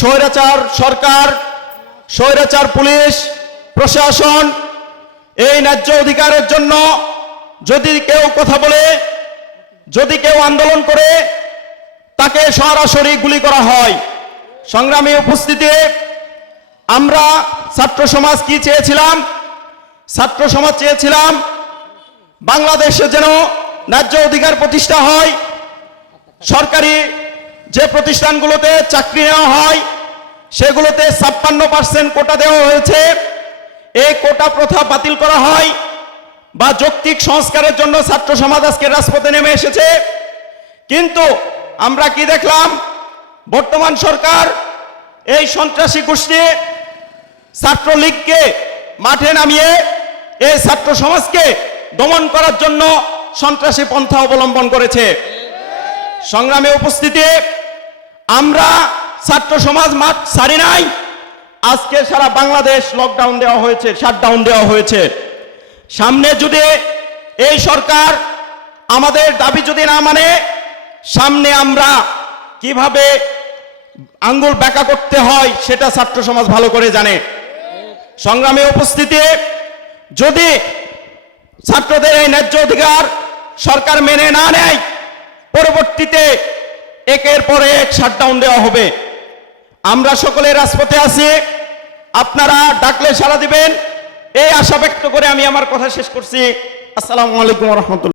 স্বৈরাচার সরকার, স্বৈরাচার পুলিশ প্রশাসন এই ন্যায্য অধিকারের জন্য যদি কেউ কথা বলে, যদি কেউ আন্দোলন করে, তাকে সরাসরি গুলি করা হয়। সংগ্রামী উপস্থিতি, আমরা ছাত্র সমাজ কি চেয়েছিলাম? ছাত্র সমাজ চেয়েছিলাম বাংলাদেশে যেন ন্যায্য অধিকার প্রতিষ্ঠা হয়, সরকারি যে প্রতিষ্ঠানগুলোতে চাকরি নেওয়া হয় সেগুলোতে 56% কোটা দেওয়া হয়েছে, এই কোটা প্রথা বাতিল করা হয় বা যৌক্তিক সংস্কারের জন্য ছাত্র সমাজ আজকে রাজপথে নেমে এসেছে। কিন্তু আমরা কি দেখলাম? বর্তমান সরকার এই সন্ত্রাসী গোষ্ঠী ছাত্রলীগকে মাঠে নামিয়ে এই ছাত্র সমাজকে দমন করার জন্য সন্ত্রাসী পন্থা অবলম্বন করেছে। সংগ্রামে উপস্থিতি, আমরা ছাত্র সমাজ মাঠ ছাড়ি নাই। আজকে সারা বাংলাদেশ লকডাউন দেওয়া হয়েছে, শাটডাউন দেওয়া হয়েছে। সামনে যদি এই সরকার আমাদের দাবি যদি না মানে, সামনে আমরা কিভাবে আঙ্গুল ব্যাকা করতে হয় সেটা ছাত্র সমাজ ভালো করে জানে। সংগ্রামে উপস্থিতি, যদি ছাত্রদের এই ন্যায্য অধিকার সরকার মেনে না নেয়, পরবর্তীতে একের পর এক শাটডাউন দেওয়া হবে। আমরা সকলে রাজপথে আছি, আপনারা ডাকলে সাড়া দিবেন এই আশা ব্যক্ত করে আমি আমার কথা শেষ করছি। আসসালামু আলাইকুম ওয়া রাহমাতুল্লাহ।